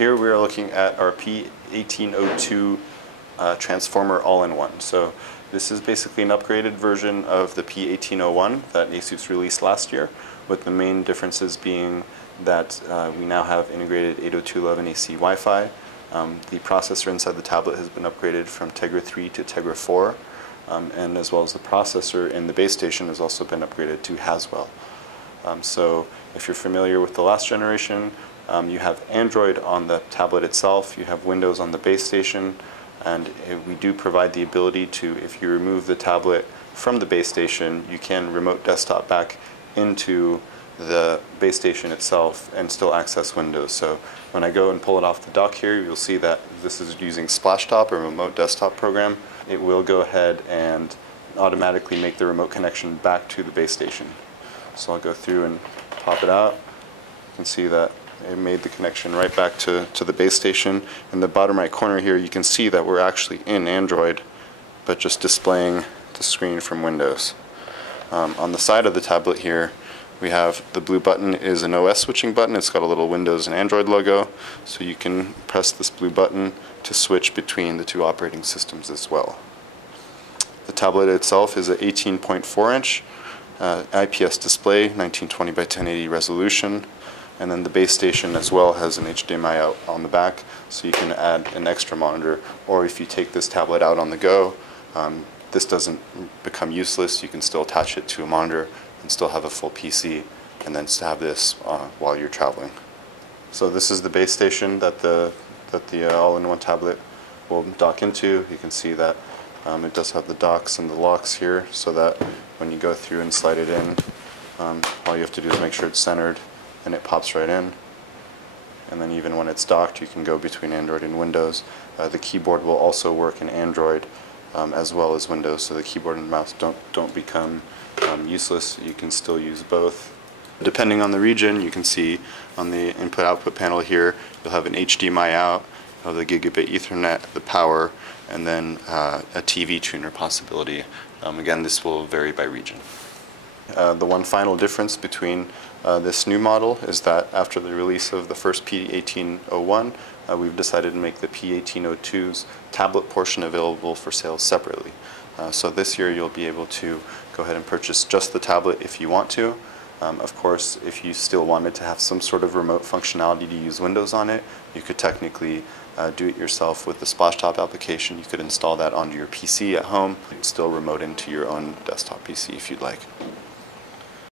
Here we are looking at our P1802 Transformer all-in-one. So this is basically an upgraded version of the P1801 that ASUS released last year, with the main differences being that we now have integrated 802.11ac Wi-Fi. The processor inside the tablet has been upgraded from Tegra 3 to Tegra 4, and as well as the processor in the base station has also been upgraded to Haswell. So if you're familiar with the last generation, you have Android on the tablet itself, you have Windows on the base station, and we do provide the ability to, if you remove the tablet from the base station, you can remote desktop back into the base station itself and still access Windows. So when I go and pull it off the dock here, you'll see that this is using SplashTop, or remote desktop program. It will go ahead and automatically make the remote connection back to the base station. So I'll go through and pop it out. You can see that it made the connection right back to the base station. In the bottom right corner here, you can see that we're actually in Android, but just displaying the screen from Windows. On the side of the tablet here, we have the blue button is an OS switching button. It's got a little Windows and Android logo, so you can press this blue button to switch between the two operating systems as well. The tablet itself is an 18.4-inch IPS display, 1920 by 1080 resolution, and then the base station as well has an HDMI out on the back, so you can add an extra monitor, or if you take this tablet out on the go, this doesn't become useless. You can still attach it to a monitor and still have a full PC, and then have this while you're traveling. So this is the base station that the all-in-one tablet will dock into. You can see that it does have the docks and the locks here, so that when you go through and slide it in, all you have to do is make sure it's centered, and it pops right in. And then even when it's docked, you can go between Android and Windows. The keyboard will also work in Android as well as Windows, so the keyboard and mouse don't become useless. You can still use both. Depending on the region, you can see on the input-output panel here, you'll have an HDMI out, of the gigabit Ethernet, the power, and then a TV tuner possibility. Again, this will vary by region. The one final difference between this new model is that after the release of the first P1801, we've decided to make the P1802's tablet portion available for sale separately. So this year you'll be able to go ahead and purchase just the tablet if you want to. Of course, if you still wanted to have some sort of remote functionality to use Windows on it, you could technically do it yourself with the SplashTop application. You could install that onto your PC at home and still remote into your own desktop PC if you'd like.